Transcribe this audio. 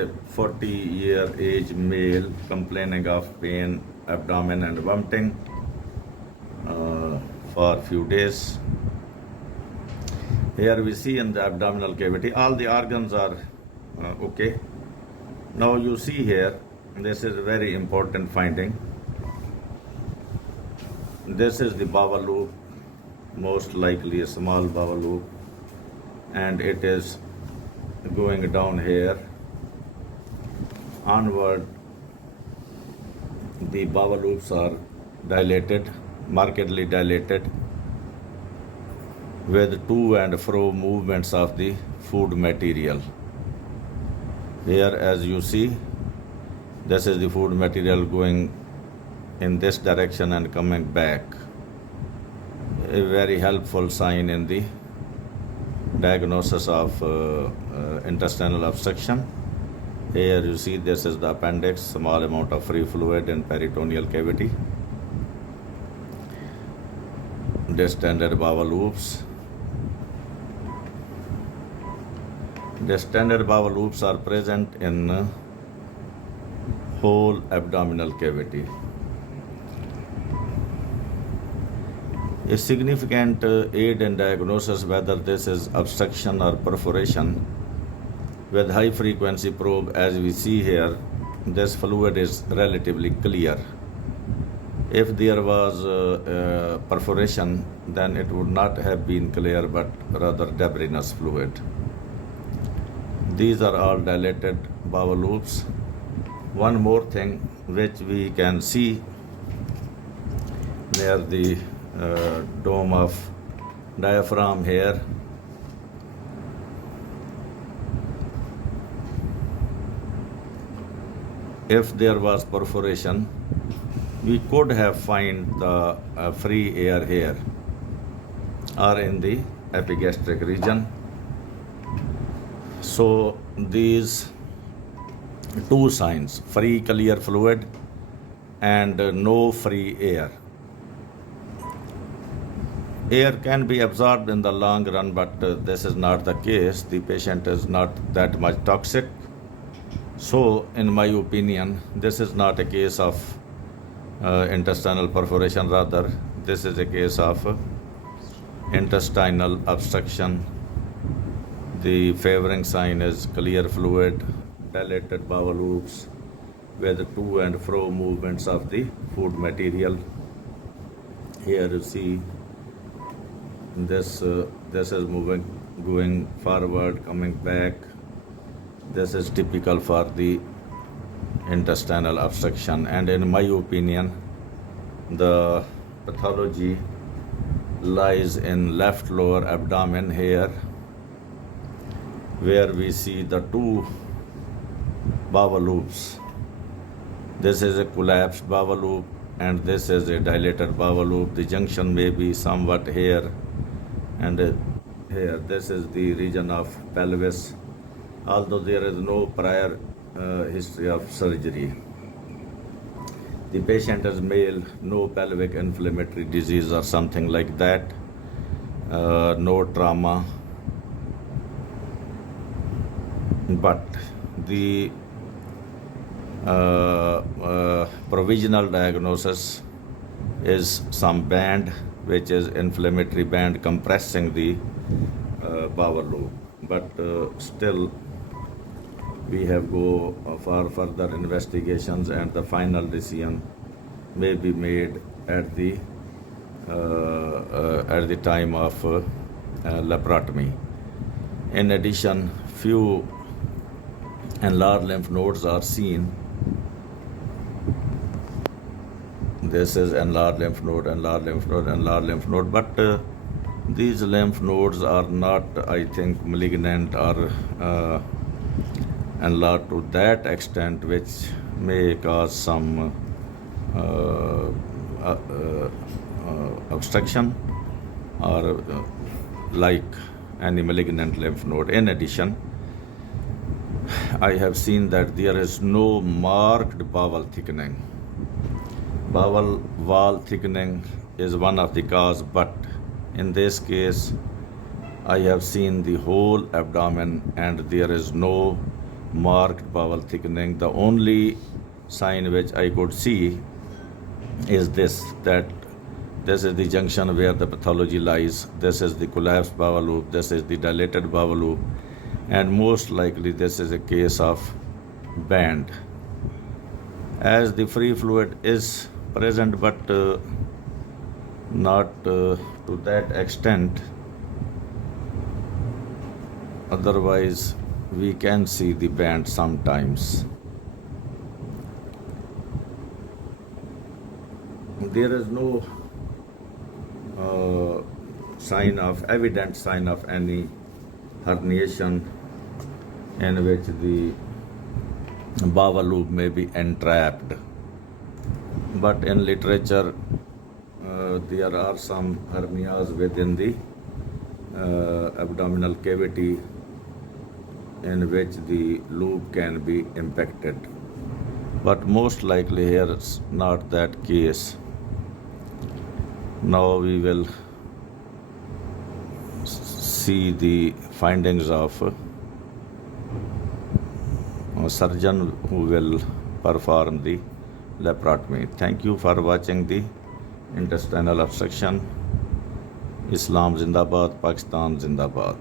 a 40-year age male complaining of pain, abdomen and vomiting for a few days. Here we see in the abdominal cavity, all the organs are okay. Now you see here, this is a very important finding. This is the bowel loop, most likely a small bowel loop, and it is going down here. Onward, the bowel loops are dilated, markedly dilated, with to and fro movements of the food material. Here, as you see, this is the food material going in this direction and coming back. A very helpful sign in the diagnosis of intestinal obstruction. Here you see this is the appendix, small amount of free fluid in peritoneal cavity. Distended bowel loops. Distended bowel loops are present in whole abdominal cavity. A significant aid in diagnosis whether this is obstruction or perforation with high frequency probe, as we see here, this fluid is relatively clear. If there was perforation, then it would not have been clear but rather debrinous fluid. These are all dilated bowel loops. One more thing which we can see near the dome of diaphragm here. If there was perforation, we could have find the free air here or in the epigastric region. So these two signs, free clear fluid and no free air. Air can be absorbed in the long run, but this is not the case. The patient is not that much toxic. So, in my opinion, this is not a case of intestinal perforation. Rather, this is a case of intestinal obstruction. The favoring sign is clear fluid, dilated bowel loops with to and fro movements of the food material. Here you see this is moving, going forward, coming back. This is typical for the intestinal obstruction, and in my opinion, the pathology lies in left lower abdomen here, where we see the two bowel loops. This is a collapsed bowel loop and this is a dilated bowel loop. The junction may be somewhat here and here. This is the region of pelvis, although there is no prior history of surgery. The patient is male, no pelvic inflammatory disease or something like that, no trauma. But the provisional diagnosis is some band, which is inflammatory band compressing the bowel loop. But still, we have go for further investigations, and the final decision may be made at the time of laparotomy. In addition, few enlarged lymph nodes are seen. This is enlarged lymph node, enlarged lymph node, enlarged lymph node, but these lymph nodes are not, I think, malignant or enlarged to that extent which may cause some obstruction or like any malignant lymph node. In addition, I have seen that there is no marked bowel thickening. Bowel wall thickening is one of the cause, but in this case, I have seen the whole abdomen and there is no marked bowel thickening. The only sign which I could see is this, that this is the junction where the pathology lies, this is the collapsed bowel loop, this is the dilated bowel loop, and most likely this is a case of band, as the free fluid is present, but not to that extent. Otherwise we can see the band sometimes. There is no evident sign of any herniation in which the bowel loop may be entrapped. But in literature, there are some hernias within the abdominal cavity in which the loop can be impacted. But most likely here it's not that case. Now we will see the findings of a surgeon who will perform the laparotomy. Thank you for watching the intestinal obstruction. Islam Zindabad, Pakistan Zindabad.